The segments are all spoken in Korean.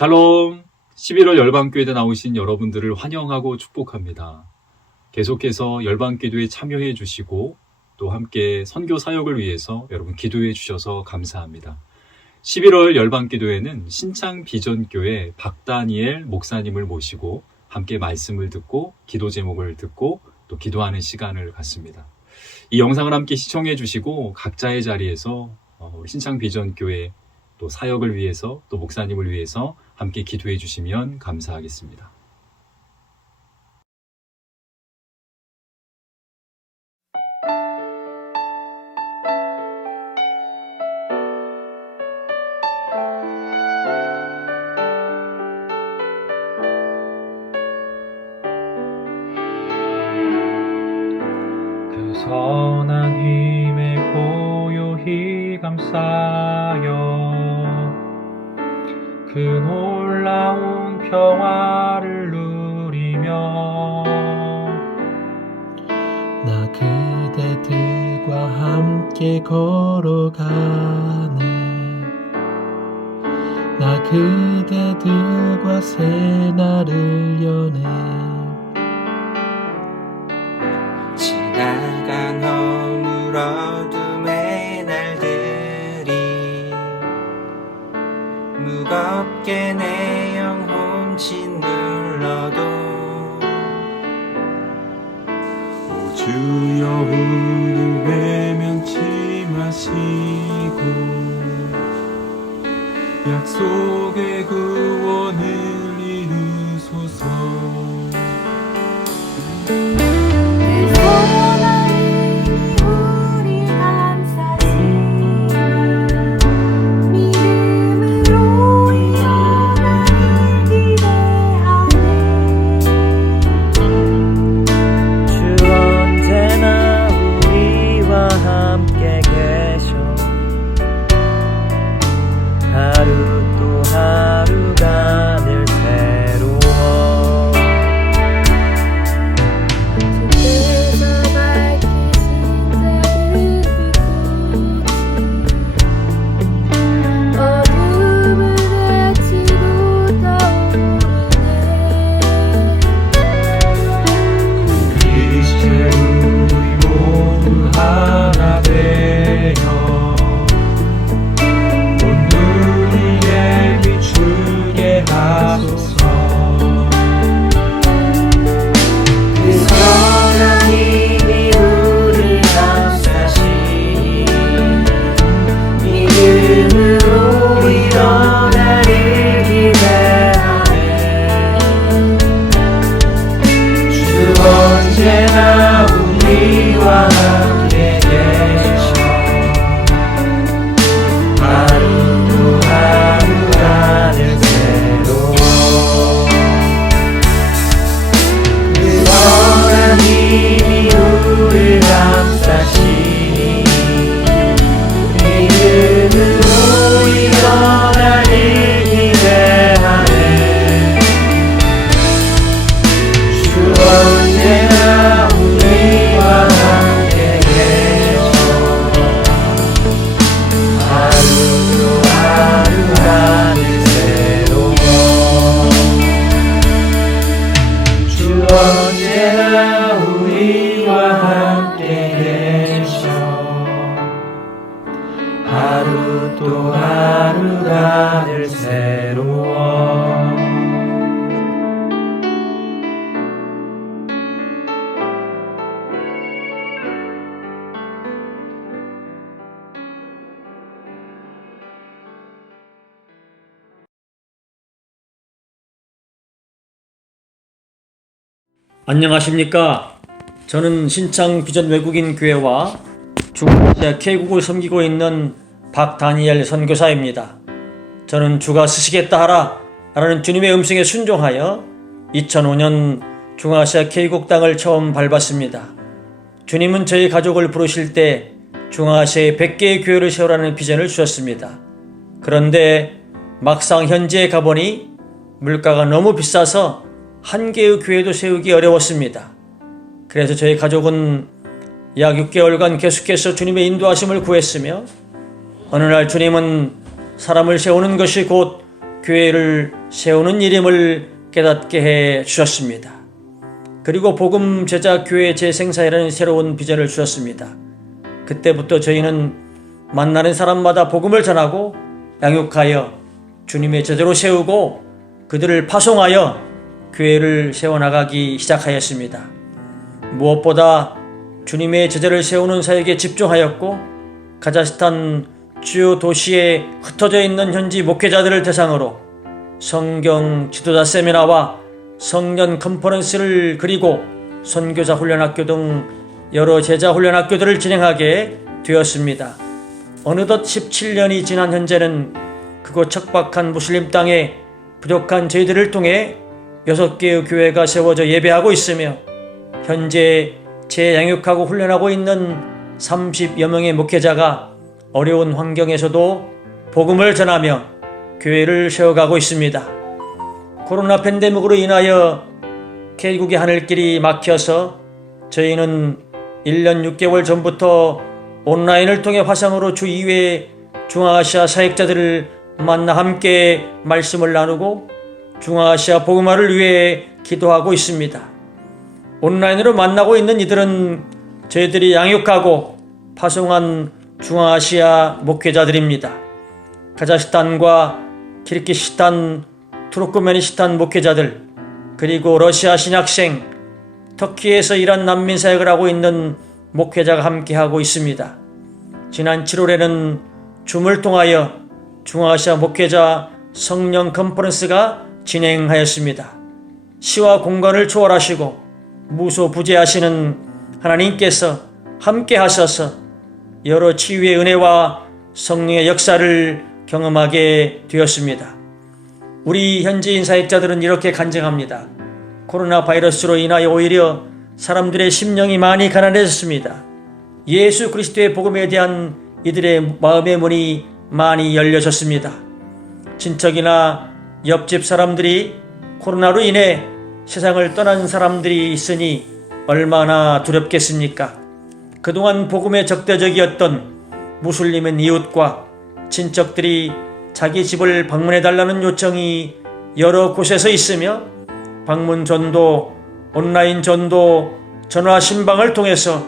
샬롬! 11월 열방교회에 나오신 여러분들을 환영하고 축복합니다. 계속해서 열방기도에 참여해 주시고 또 함께 선교 사역을 위해서 여러분 기도해 주셔서 감사합니다. 11월 열방기도회는 신창비전교회 박다니엘 목사님을 모시고 함께 말씀을 듣고 기도 제목을 듣고 또 기도하는 시간을 갖습니다. 이 영상을 함께 시청해 주시고 각자의 자리에서 신창비전교회 또 사역을 위해서 또 목사님을 위해서 함께 기도해 주시면 감사하겠습니다. 그 선한 힘에 고요히 감싸여 그 놀라운 평화를 누리며 나 그대들과 함께 걸어가네. 나 그대들과 새 날을 여네. 지나간 허물 어둠의 날들이 무겁게 내 영혼 짓눌러도 오 주여 우리 외면치 마시고 약속의 구원을 이루소서. 언제나 우리와 함께 계셔 하루도 하루가 늘 새로워 그 선한 힘이 우리를 감싸시니 믿음으로 일어나길 기대하네. 주 언제나 우리와 함께 계셔 하루도 하루가 늘 새로워 주 언제나 우리와 함께 계셔 하루도 하루가 늘 새로워. 안녕하십니까. 저는 신창 비전 외국인 교회와 중국의 K국을 섬기고 있는 박다니엘 선교사입니다. 저는 주가 쓰시겠다 하라 라는 주님의 음성에 순종하여 2005년 중아시아 K국 땅을 처음 밟았습니다. 주님은 저희 가족을 부르실 때 중아시아에 100개의 교회를 세우라는 비전을 주셨습니다. 그런데 막상 현지에 가보니 물가가 너무 비싸서 한 개의 교회도 세우기 어려웠습니다. 그래서 저희 가족은 약 6개월간 계속해서 주님의 인도하심을 구했으며 어느 날 주님은 사람을 세우는 것이 곧 교회를 세우는 일임을 깨닫게 해 주셨습니다. 그리고 복음 제자 교회 재생사이라는 새로운 비전을 주셨습니다. 그때부터 저희는 만나는 사람마다 복음을 전하고 양육하여 주님의 제자로 세우고 그들을 파송하여 교회를 세워나가기 시작하였습니다. 무엇보다 주님의 제자를 세우는 사역에 집중하였고 카자흐스탄 주요 도시에 흩어져 있는 현지 목회자들을 대상으로 성경 지도자 세미나와 성년 컨퍼런스를 그리고 선교사 훈련학교 등 여러 제자 훈련학교들을 진행하게 되었습니다. 어느덧 17년이 지난 현재는 그곳 척박한 무슬림 땅에 부족한 저희들을 통해 6개의 교회가 세워져 예배하고 있으며 현재 재양육하고 훈련하고 있는 30여 명의 목회자가 어려운 환경에서도 복음을 전하며 교회를 세워가고 있습니다. 코로나 팬데믹으로 인하여 K국의 하늘길이 막혀서 저희는 1년 6개월 전부터 온라인을 통해 화상으로 주 2회 중앙아시아 사역자들을 만나 함께 말씀을 나누고 중앙아시아 복음화를 위해 기도하고 있습니다. 온라인으로 만나고 있는 이들은 저희들이 양육하고 파송한 중앙아시아 목회자들입니다. 카자흐스탄과 키르기스탄, 투르크메니스탄 목회자들, 그리고 러시아 신학생, 터키에서 일한 난민 사역을 하고 있는 목회자가 함께하고 있습니다. 지난 7월에는 줌을 통하여 중앙아시아 목회자 성령 컨퍼런스가 진행하였습니다. 시와 공간을 초월하시고 무소부재하시는 하나님께서 함께 하셔서 여러 치유의 은혜와 성령의 역사를 경험하게 되었습니다. 우리 현지인 사역자들은 이렇게 간증합니다. 코로나 바이러스로 인하여 오히려 사람들의 심령이 많이 가난해졌습니다. 예수 그리스도의 복음에 대한 이들의 마음의 문이 많이 열려졌습니다. 친척이나 옆집 사람들이 코로나로 인해 세상을 떠난 사람들이 있으니 얼마나 두렵겠습니까? 그동안 복음에 적대적이었던 무슬림인 이웃과 친척들이 자기 집을 방문해달라는 요청이 여러 곳에서 있으며 방문 전도, 온라인 전도, 전화 신방을 통해서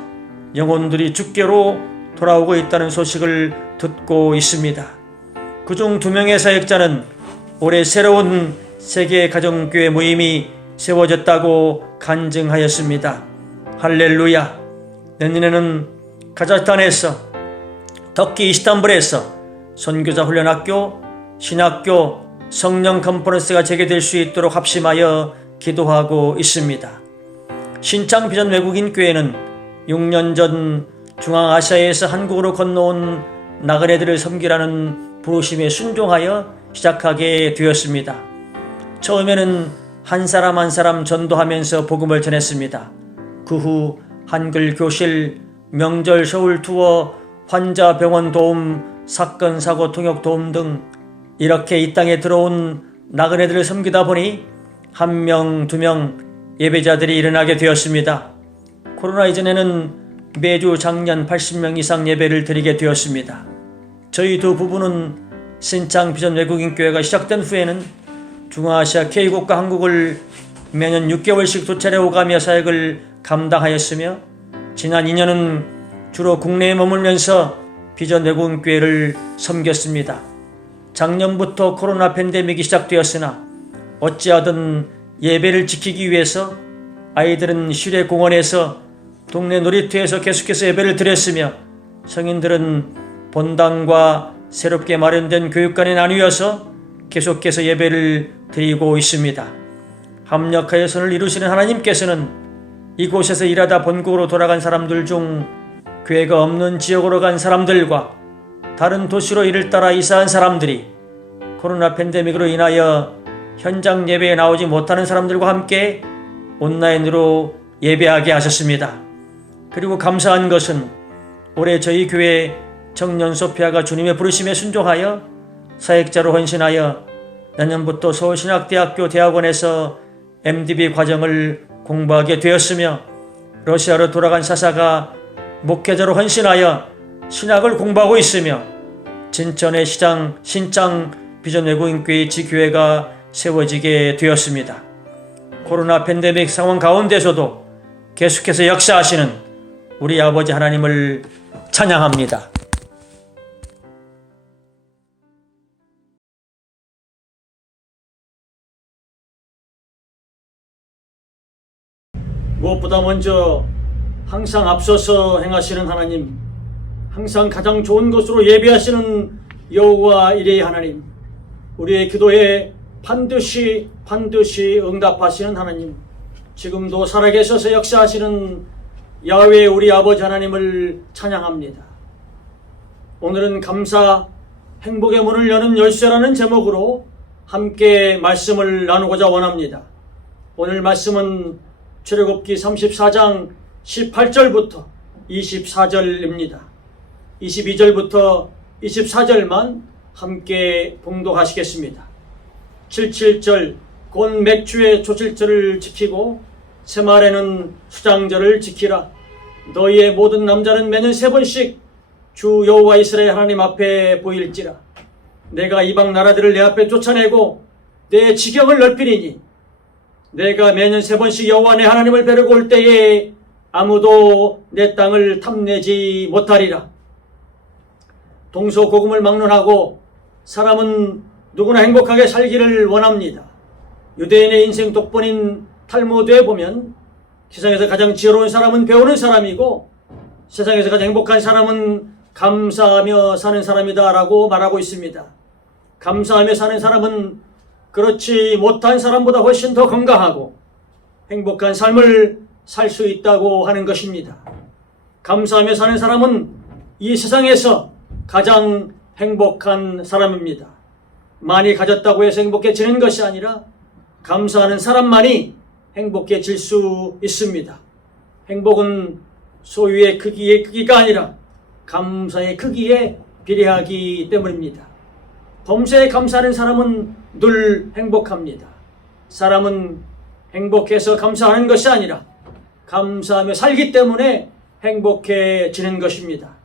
영혼들이 주께로 돌아오고 있다는 소식을 듣고 있습니다. 그중 2명의 사역자는 올해 새로운 세계 가정교회 모임이 세워졌다고 간증하였습니다. 할렐루야! 내년에는 카자흐스탄에서, 터키 이스탄불에서 선교사 훈련학교, 신학교, 성령 컨퍼런스가 재개될 수 있도록 합심하여 기도하고 있습니다. 신창 비전 외국인 교회는 6년 전 중앙아시아에서 한국으로 건너온 나그네들을 섬기라는 부르심에 순종하여 시작하게 되었습니다. 처음에는 한 사람 한 사람 전도하면서 복음을 전했습니다. 그 후 한글 교실, 명절 서울 투어, 환자 병원 도움, 사건 사고 통역 도움 등 이렇게 이 땅에 들어온 나그네들을 섬기다 보니 1명, 2명 예배자들이 일어나게 되었습니다. 코로나 이전에는 매주 작년 80명 이상 예배를 드리게 되었습니다. 저희 두 부부는 신창 비전 외국인 교회가 시작된 후에는 중앙아시아 K국과 한국을 매년 6개월씩 두 차례 오가며 사역을 감당하였으며 지난 2년은 주로 국내에 머물면서 비전 외국인 교회를 섬겼습니다. 작년부터 코로나 팬데믹이 시작되었으나 어찌하든 예배를 지키기 위해서 아이들은 실외 공원에서 동네 놀이터에서 계속해서 예배를 드렸으며 성인들은 본당과 새롭게 마련된 교육관에 나뉘어서 계속해서 예배를 드리고 있습니다. 합력하여 선을 이루시는 하나님께서는 이곳에서 일하다 본국으로 돌아간 사람들 중 교회가 없는 지역으로 간 사람들과 다른 도시로 이를 따라 이사한 사람들이 코로나 팬데믹으로 인하여 현장 예배에 나오지 못하는 사람들과 함께 온라인으로 예배하게 하셨습니다. 그리고 감사한 것은 올해 저희 교회 청년 소피아가 주님의 부르심에 순종하여 사역자로 헌신하여 내년부터 서울신학대학교 대학원에서 MDB 과정을 공부하게 되었으며 러시아로 돌아간 사사가 목회자로 헌신하여 신학을 공부하고 있으며 진천의 신창 비전 외국인교회 지교회가 세워지게 되었습니다. 코로나 팬데믹 상황 가운데서도 계속해서 역사하시는 우리 아버지 하나님을 찬양합니다. 무엇보다 먼저 항상 앞서서 행하시는 하나님, 항상 가장 좋은 것으로 예비하시는 여호와 이레의 하나님, 우리의 기도에 반드시 응답하시는 하나님, 지금도 살아계셔서 역사하시는 야훼 우리 아버지 하나님을 찬양합니다. 오늘은 감사, 행복의 문을 여는 열쇠라는 제목으로 함께 말씀을 나누고자 원합니다. 오늘 말씀은 출애굽기 34장 18절부터 24절입니다. 22절부터 24절만 함께 봉독하시겠습니다. 77절 곧 맥주의 조칠절을 지키고 새말에는 수장절을 지키라. 너희의 모든 남자는 매년 3번씩 주 여호와 이스라엘 하나님 앞에 보일지라. 내가 이방 나라들을 내 앞에 쫓아내고 내 지경을 넓히리니 내가 매년 3번씩 여호와 내 하나님을 뵈려고 올 때에 아무도 내 땅을 탐내지 못하리라. 동서고금을 막론하고 사람은 누구나 행복하게 살기를 원합니다. 유대인의 인생 독본인 탈무드에 보면 세상에서 가장 지혜로운 사람은 배우는 사람이고 세상에서 가장 행복한 사람은 감사하며 사는 사람이다 라고 말하고 있습니다. 감사하며 사는 사람은 그렇지 못한 사람보다 훨씬 더 건강하고 행복한 삶을 살 수 있다고 하는 것입니다. 감사하며 사는 사람은 이 세상에서 가장 행복한 사람입니다. 많이 가졌다고 해서 행복해지는 것이 아니라 감사하는 사람만이 행복해질 수 있습니다. 행복은 소유의 크기의 크기가 아니라 감사의 크기에 비례하기 때문입니다. 범사에 감사하는 사람은 늘 행복합니다. 사람은 행복해서 감사하는 것이 아니라 감사하며 살기 때문에 행복해지는 것입니다.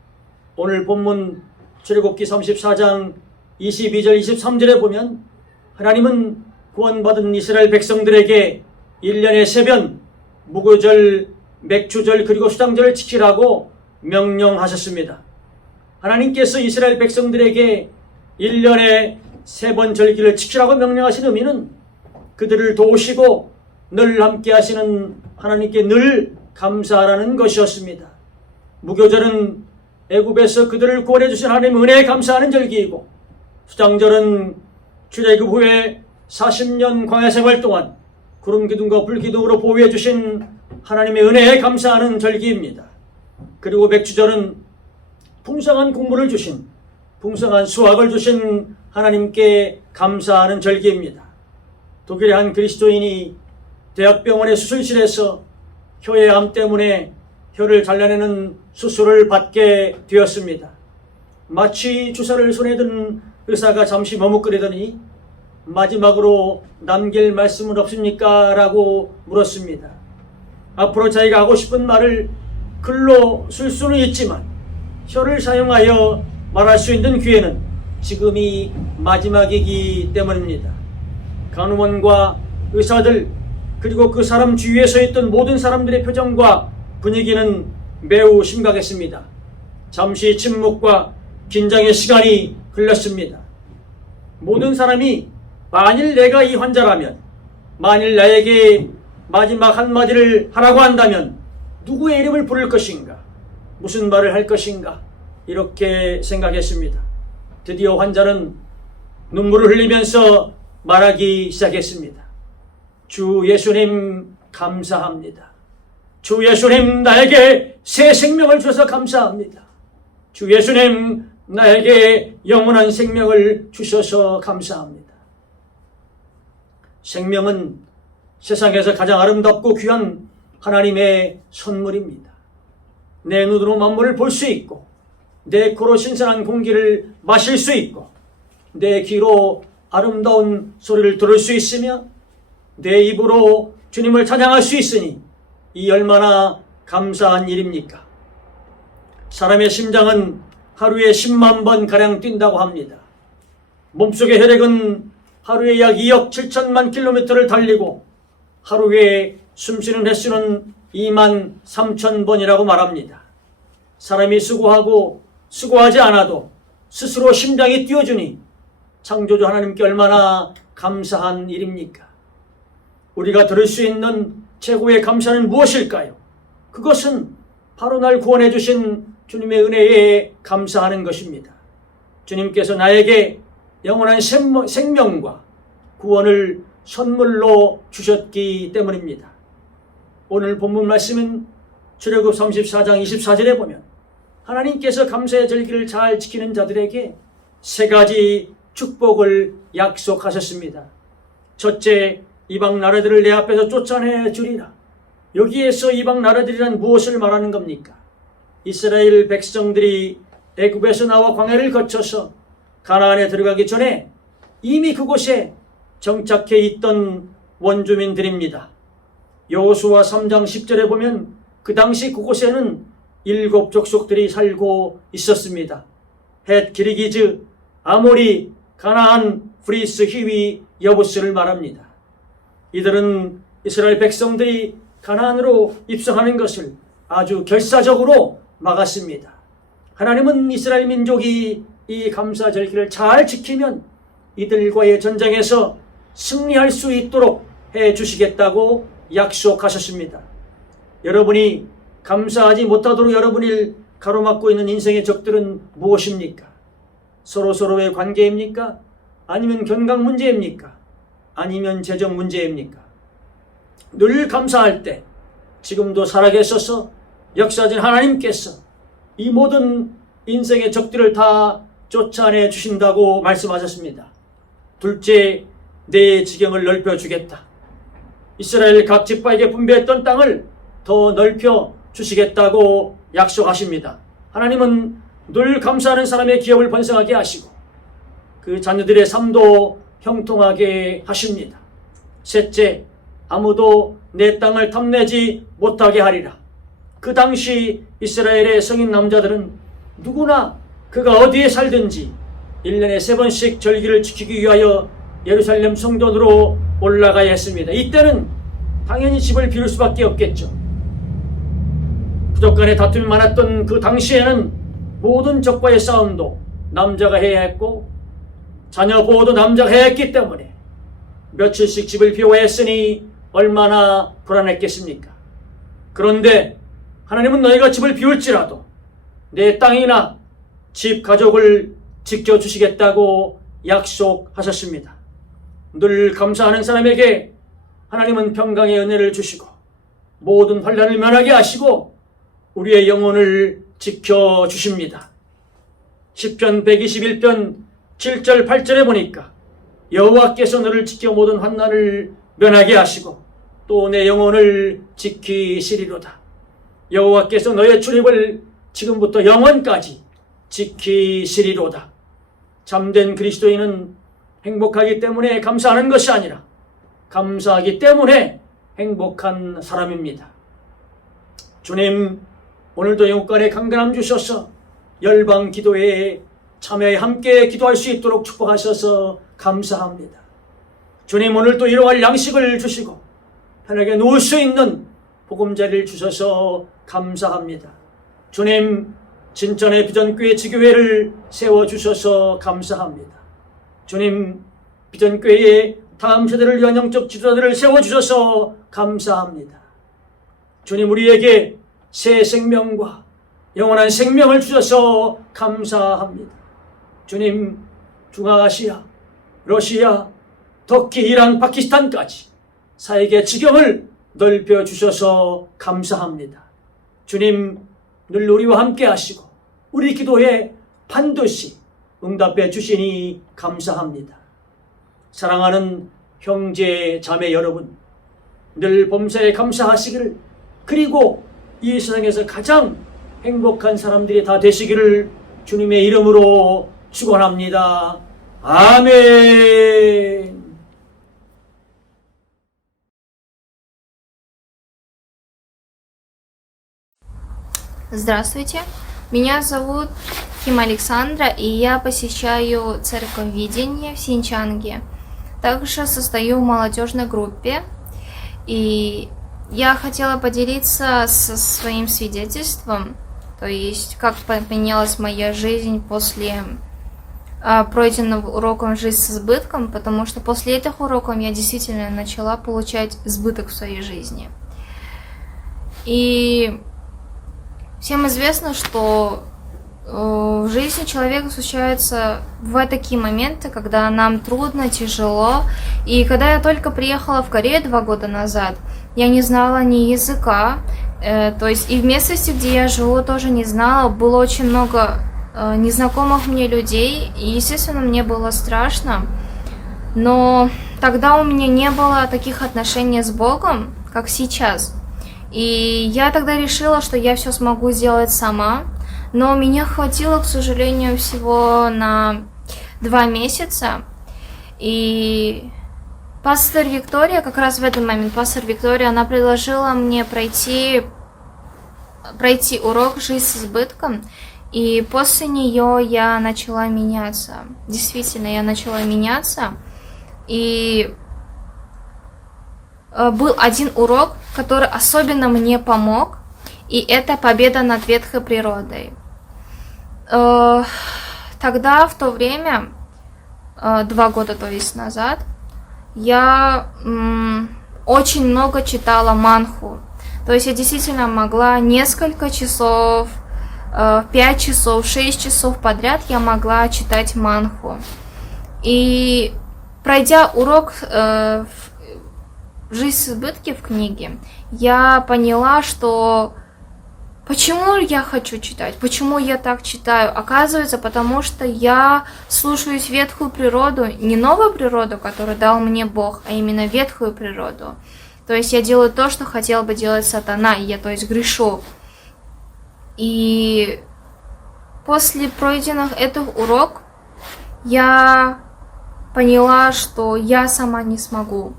오늘 본문 출애굽기 34장 22절 23절에 보면 하나님은 구원받은 이스라엘 백성들에게 1년에 3번 무교절, 맥주절 그리고 수장절을 지키라고 명령하셨습니다. 하나님께서 이스라엘 백성들에게 1년에 3번 절기를 지키라고 명령하신 의미는 그들을 도우시고 늘 함께 하시는 하나님께 늘 감사하라는 것이었습니다. 무교절은 애굽에서 그들을 구원해 주신 하나님의 은혜에 감사하는 절기이고 수장절은 출애굽 후에 40년 광야 생활 동안 구름 기둥과 불 기둥으로 보호해 주신 하나님의 은혜에 감사하는 절기입니다. 그리고 맥주절은 풍성한 국물을 주신, 풍성한 수확을 주신 하나님께 감사하는 절기입니다. 독일의 한 그리스도인이 대학병원의 수술실에서 혀의 암 때문에 혀를 잘라내는 수술을 받게 되었습니다. 마치 주사를 손에 든 의사가 잠시 머뭇거리더니 마지막으로 남길 말씀은 없습니까? 라고 물었습니다. 앞으로 자기가 하고 싶은 말을 글로 쓸 수는 있지만 혀를 사용하여 말할 수 있는 기회는 지금이 마지막이기 때문입니다. 간호원과 의사들 그리고 그 사람 주위에 서 있던 모든 사람들의 표정과 분위기는 매우 심각했습니다. 잠시 침묵과 긴장의 시간이 흘렀습니다. 모든 사람이 만일 내가 이 환자라면, 만일 나에게 마지막 한마디를 하라고 한다면 누구의 이름을 부를 것인가? 무슨 말을 할 것인가? 이렇게 생각했습니다. 드디어 환자는 눈물을 흘리면서 말하기 시작했습니다. 주 예수님 감사합니다. 주 예수님 나에게 새 생명을 주셔서 감사합니다. 주 예수님 나에게 영원한 생명을 주셔서 감사합니다. 생명은 세상에서 가장 아름답고 귀한 하나님의 선물입니다. 내 눈으로 만물을 볼 수 있고 내 코로 신선한 공기를 마실 수 있고 내 귀로 아름다운 소리를 들을 수 있으며 내 입으로 주님을 찬양할 수 있으니 이 얼마나 감사한 일입니까? 사람의 심장은 하루에 10만 번 가량 뛴다고 합니다. 몸속의 혈액은 하루에 약 2억 7천만 킬로미터를 달리고 하루에 숨쉬는 횟수는 2만 3천 번이라고 말합니다. 사람이 수고하고 수고하지 않아도 스스로 심장이 뛰어주니 창조주 하나님께 얼마나 감사한 일입니까? 우리가 들을 수 있는 최고의 감사는 무엇일까요? 그것은 바로 날 구원해 주신 주님의 은혜에 감사하는 것입니다. 주님께서 나에게 영원한 생명과 구원을 선물로 주셨기 때문입니다. 오늘 본문 말씀은 출애굽 34장 24절에 보면 하나님께서 감사의 절기를 잘 지키는 자들에게 세 가지 축복을 약속하셨습니다. 첫째, 이방 나라들을 내 앞에서 쫓아내 주리라. 여기에서 이방 나라들이란 무엇을 말하는 겁니까? 이스라엘 백성들이 애굽에서 나와 광야를 거쳐서 가나안에 들어가기 전에 이미 그곳에 정착해 있던 원주민들입니다. 여호수아 3장 10절에 보면 그 당시 그곳에는 7 족속들이 살고 있었습니다. 헷, 기르기즈, 아모리, 가나안, 브리스, 히위, 여부스를 말합니다. 이들은 이스라엘 백성들이 가나안으로 입성하는 것을 아주 결사적으로 막았습니다. 하나님은 이스라엘 민족이 이 감사 절기를 잘 지키면 이들과의 전쟁에서 승리할 수 있도록 해 주시겠다고 약속하셨습니다. 여러분이 감사하지 못하도록 여러분을 가로막고 있는 인생의 적들은 무엇입니까? 서로서로의 관계입니까? 아니면 건강 문제입니까? 아니면 재정 문제입니까? 늘 감사할 때 지금도 살아계셔서 역사하신 하나님께서 이 모든 인생의 적들을 다 쫓아내 주신다고 말씀하셨습니다. 둘째, 내 지경을 넓혀주겠다. 이스라엘 각 지파에게 분배했던 땅을 더 넓혀 주시겠다고 약속하십니다. 하나님은 늘 감사하는 사람의 기업을 번성하게 하시고 그 자녀들의 삶도 형통하게 하십니다. 셋째, 아무도 내 땅을 탐내지 못하게 하리라. 그 당시 이스라엘의 성인 남자들은 누구나 그가 어디에 살든지 1년에 3번씩 절기를 지키기 위하여 예루살렘 성전으로 올라가야 했습니다. 이때는 당연히 집을 비울 수밖에 없겠죠. 부족 간에 다툼이 많았던 그 당시에는 모든 적과의 싸움도 남자가 해야 했고 자녀 보호도 남자가 해야 했기 때문에 며칠씩 집을 비워야 했으니 얼마나 불안했겠습니까? 그런데 하나님은 너희가 집을 비울지라도 내 땅이나 집 가족을 지켜주시겠다고 약속하셨습니다. 늘 감사하는 사람에게 하나님은 평강의 은혜를 주시고 모든 환난을 면하게 하시고 우리의 영혼을 지켜주십니다. 시편 121편 7절 8절에 보니까 여호와께서 너를 지켜 모든 환난을 면하게 하시고 또 내 영혼을 지키시리로다. 여호와께서 너의 출입을 지금부터 영원까지 지키시리로다. 참된 그리스도인은 행복하기 때문에 감사하는 것이 아니라 감사하기 때문에 행복한 사람입니다. 주님, 오늘도 영육간에 강건함 주셔서 열방 기도회에 참여에 함께 기도할 수 있도록 축복하셔서 감사합니다. 주님, 오늘도 일용할 양식을 주시고 편하게 누울 수 있는 보금자리를 주셔서 감사합니다. 주님, 진천의 비전교회 지교회를 세워주셔서 감사합니다. 주님, 비전교회의 다음 세대를 위한 영적 지도자들을 세워주셔서 감사합니다. 주님, 우리에게 새 생명과 영원한 생명을 주셔서 감사합니다. 주님, 중앙아시아, 러시아, 터키, 이란, 파키스탄까지 사역의 지경을 넓혀주셔서 감사합니다. 주님, 늘 우리와 함께 하시고 우리 기도에 반드시 응답해 주시니 감사합니다. 사랑하는 형제 자매 여러분, 늘 범사에 감사하시기를, 그리고 이 세상에서 가장 행복한 사람들이 다 되시기를 주님의 이름으로 축원합니다. 아멘. Здравствуйте, меня зовут Ким Александра, и я посещаю церковь видения в Синчанге. также состою в молодежной группе. И я хотела поделиться со своим свидетельством, то есть как поменялась моя жизнь после пройденного уроком «Жизнь с избытком», потому что после этих уроков я действительно начала получать избыток в своей жизни. И всем известно, что в жизни человека бывают такие моменты, когда нам трудно, тяжело. И когда я только приехала в Корею 2 года назад, я не знала ни языка, то есть и в местности, где я живу, тоже не знала. Было очень много незнакомых мне людей, и, естественно, мне было страшно. Но тогда у меня не было таких отношений с Богом, как сейчас. И я тогда решила, что я все смогу сделать сама. Но меня хватило, к сожалению, всего на 2 месяца. И пастор Виктория, как раз в этот момент пастор Виктория, она предложила мне пройти урок «Жизнь с избытком». И после нее я начала меняться. Действительно, я начала меняться. И был один урок, который особенно мне помог. И это победа над ветхой природой. Тогда, в то время, 2 года, то есть назад, я очень много читала манху. То есть я действительно могла несколько часов, 5 часов, 6 часов подряд я могла читать манху. И пройдя урок «Жизнь с избытки» в книге, я поняла, что почему я хочу читать, почему я так читаю. Оказывается, потому что я слушаюсь ветхую природу, не новую природу, которую дал мне Бог, а именно ветхую природу. То есть я делаю то, что хотел бы делать сатана, и я, то есть, грешу. И после пройденных этих уроков я поняла, что я сама не смогу.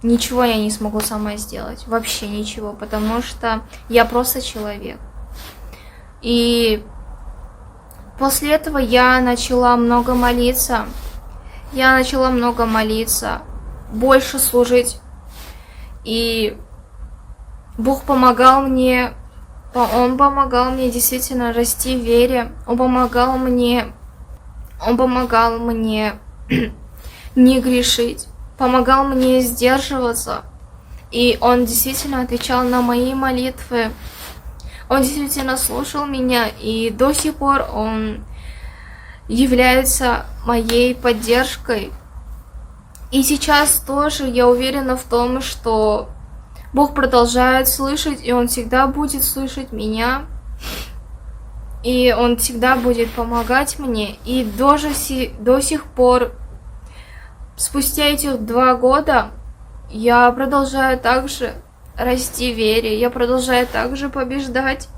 Ничего я не смогу сама сделать, вообще ничего, потому что я просто человек. И после этого я начала много молиться. Больше служить. И Бог помогал мне, Он помогал мне действительно расти в вере. Он помогал мне не грешить. Помогал мне сдерживаться, и Он действительно отвечал на мои молитвы. Он действительно слушал меня, и до сих пор Он является моей поддержкой. И сейчас тоже я уверена в том, что Бог продолжает слышать, и Он всегда будет слышать меня, и Он всегда будет помогать мне. И до сих пор, спустя этих 2 года, я продолжаю также расти в вере, я продолжаю также побеждать.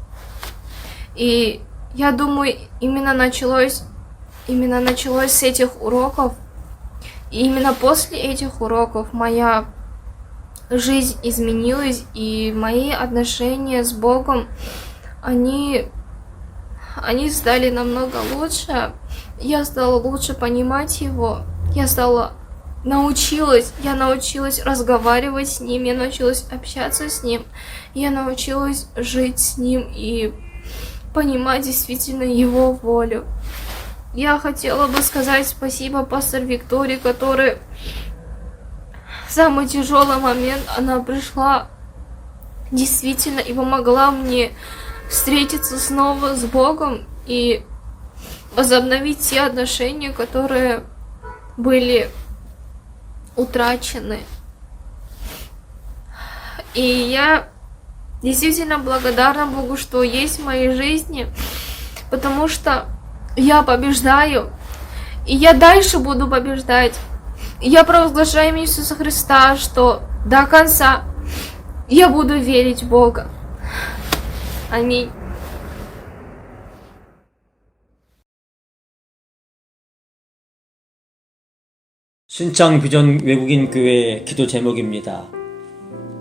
И я думаю, именно началось с этих уроков. И именно после этих уроков моя жизнь изменилась, и мои отношения с Богом, они стали намного лучше. Я стала лучше понимать Его. Я научилась разговаривать с Ним, я научилась общаться с Ним, я научилась жить с Ним и понимать действительно Его волю. Я хотела бы сказать спасибо пастор Виктории, которая в самый тяжелый момент она пришла действительно и помогла мне встретиться снова с Богом и возобновить те отношения, которые были утрачены. И я действительно благодарна Богу, что есть в моей жизни, потому что я побеждаю, и я дальше буду побеждать. И я провозглашаю имя Иисуса Христа, что до конца я буду верить в Бога. Аминь. 신창 비전 외국인 교회의 기도 제목입니다.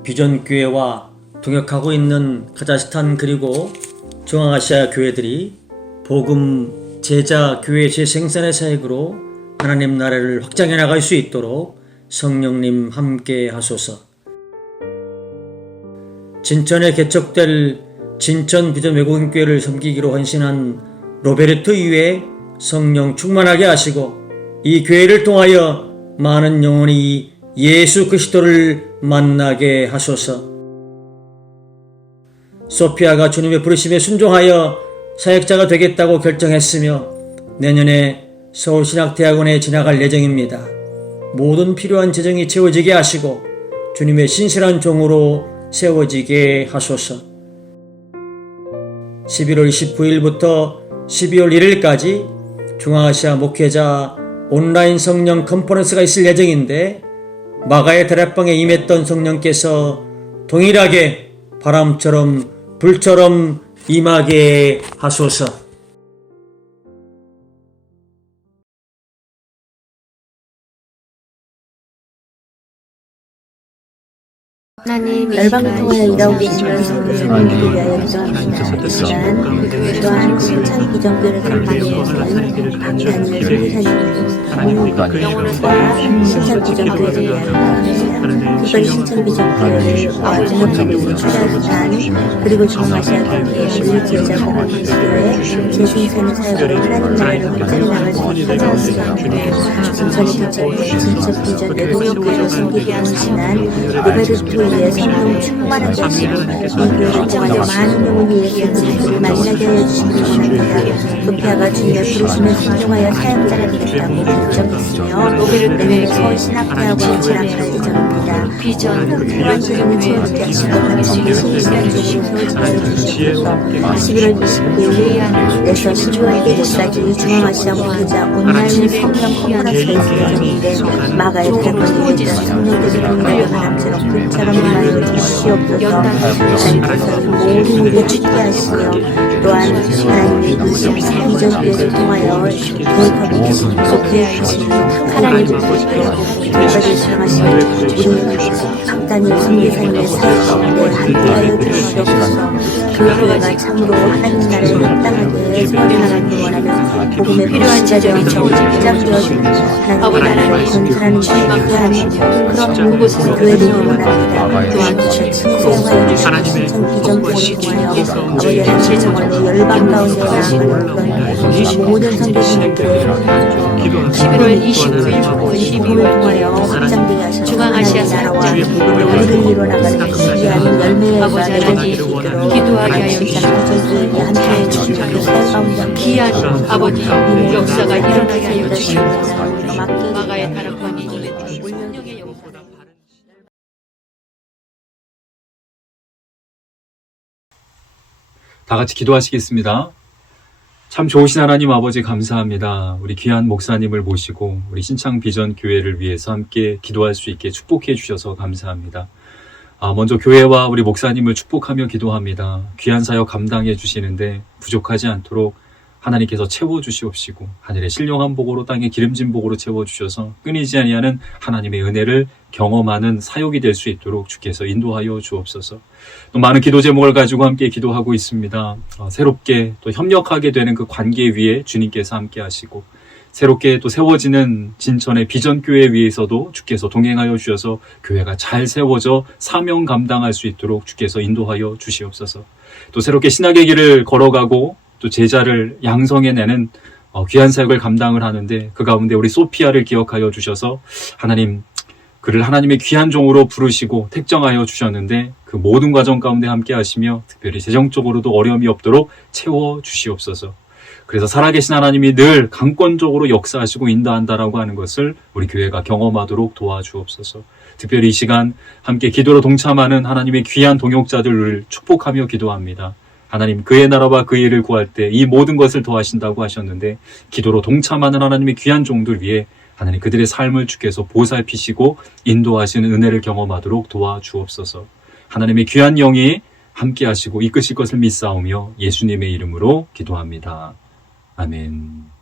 비전 교회와 동역하고 있는 카자흐스탄 그리고 중앙아시아 교회들이 복음 제자 교회 재생산의 사역으로 하나님 나라를 확장해 나갈 수 있도록 성령님 함께 하소서. 진천에 개척될 진천 비전 외국인교회를 섬기기로 헌신한 로베르트 이외에 성령 충만하게 하시고 이 교회를 통하여 많은 영혼이 예수 그리스도를 만나게 하소서. 소피아가 주님의 부르심에 순종하여 사역자가 되겠다고 결정했으며 내년에 서울신학대학원에 진학할 예정입니다. 모든 필요한 재정이 채워지게 하시고 주님의 신실한 종으로 세워지게 하소서. 11월 29일부터 12월 1일까지 중앙아시아 목회자 온라인 성령 컨퍼런스가 있을 예정인데 마가의 다락방에 임했던 성령께서 동일하게 바람처럼 불처럼 임하게 하소서. 열방을 통하여 일하고 계시는 성도님을 위하여 기도합니다. 또한 신천 비전교회를 섬기기 위해서는 박단일 선교사님과 신천 비전교회를 위하여 특별히 신천 비전교회를 공동체로 출하기한 그리고 중앙아시아 교회의 물리지휘자 공동체교회 재생산의 사역으로 하나님 나라를 확장해 나갈 수 있게 도와주시옵소서. 진천에 개척된 진천 비전 외국인교회를 섬기기 헌신한 로베르토 위에 성령 충만하게 하시고 이 교회를 통하여 많은 영혼이 예수 그리스도를 만나게 하여 주시기 원합니다. 소피아가 주님의 부르심에 순종하여 사역자가 되겠다고 결정했으며 내년에 서울신학대학원에 진학할 예정입니다. 필요한 재정을 채워지게 하시고 같이 신실한 종으로 세워지게 주시옵소서. 11월 29일에서 12월 1일까지 중앙아시아 목회자 온라인 성령 컨퍼런스가 있을 예정인데 마가의 다락방에 있던 성령들을 동일하여 하나처럼 불처럼 임하여 주시옵소서. 하나님께서는 모든 일에 죽게 하시며 또한 하나님의 이 비전교회를 통하여 계획하고 계신 계획하신 하나님의 뜻까지 사랑하시는 우리 박단일 선교사님의 사역 가운데 함께하여 주시옵소서. 그 교회가 참으로 하나님 나라에 합당하게 세워나가길 원하며 복음의 필요한 자들이 확장되어지는 하나님 나라를 건설하는 것이 필요하며 그런 곳에서 교회를 원합니다. 또한 친수용하여 주시는 신천 비전교회를 통하여 아버지 하나님 정말로 열방 가운데 나아가는 그런 모든 선교사님들의 11월 29일부터 이 복음을 통하여 확장되게 하셔서 중앙아시아 나라와 우리를 이뤄나가는 귀한 열매가 맺어질 수 있도록 기도하게 하여 주시옵소서. 함께해 주시며 그 사역 가운데 귀한 아버지 역사가 일어나게 하여 주시옵소서. 주시옵소서. 마가의 다락방에 임했던 성령의 역사가 다 같이 기도하시겠습니다. 참 좋으신 하나님 아버지 감사합니다. 우리 귀한 목사님을 모시고 우리 신창 비전 교회를 위해서 함께 기도할 수 있게 축복해 주셔서 감사합니다. 먼저 교회와 우리 목사님을 축복하며 기도합니다. 귀한 사역 감당해 주시는데 부족하지 않도록 하나님께서 채워주시옵시고 하늘의 신령한 복으로 땅의 기름진 복으로 채워주셔서 끊이지 아니하는 하나님의 은혜를 경험하는 사역이 될 수 있도록 주께서 인도하여 주옵소서. 또 많은 기도 제목을 가지고 함께 기도하고 있습니다. 새롭게 또 협력하게 되는 그 관계 위에 주님께서 함께 하시고 새롭게 또 세워지는 진천의 비전교회 위에서도 주께서 동행하여 주셔서 교회가 잘 세워져 사명 감당할 수 있도록 주께서 인도하여 주시옵소서. 또 새롭게 신학의 길을 걸어가고 또 제자를 양성해내는 귀한 사역을 감당을 하는데 그 가운데 우리 소피아를 기억하여 주셔서 하나님 그를 하나님의 귀한 종으로 부르시고 택정하여 주셨는데 그 모든 과정 가운데 함께 하시며 특별히 재정적으로도 어려움이 없도록 채워 주시옵소서. 그래서 살아계신 하나님이 늘 강권적으로 역사하시고 인도한다라고 하는 것을 우리 교회가 경험하도록 도와주옵소서. 특별히 이 시간 함께 기도로 동참하는 하나님의 귀한 동역자들을 축복하며 기도합니다. 하나님 그의 나라와 그 일을 구할 때 이 모든 것을 더하신다고 하셨는데 기도로 동참하는 하나님의 귀한 종들 위해 하나님 그들의 삶을 주께서 보살피시고 인도하시는 은혜를 경험하도록 도와주옵소서. 하나님의 귀한 영이 함께 하시고 이끄실 것을 믿사오며 예수님의 이름으로 기도합니다. 아멘.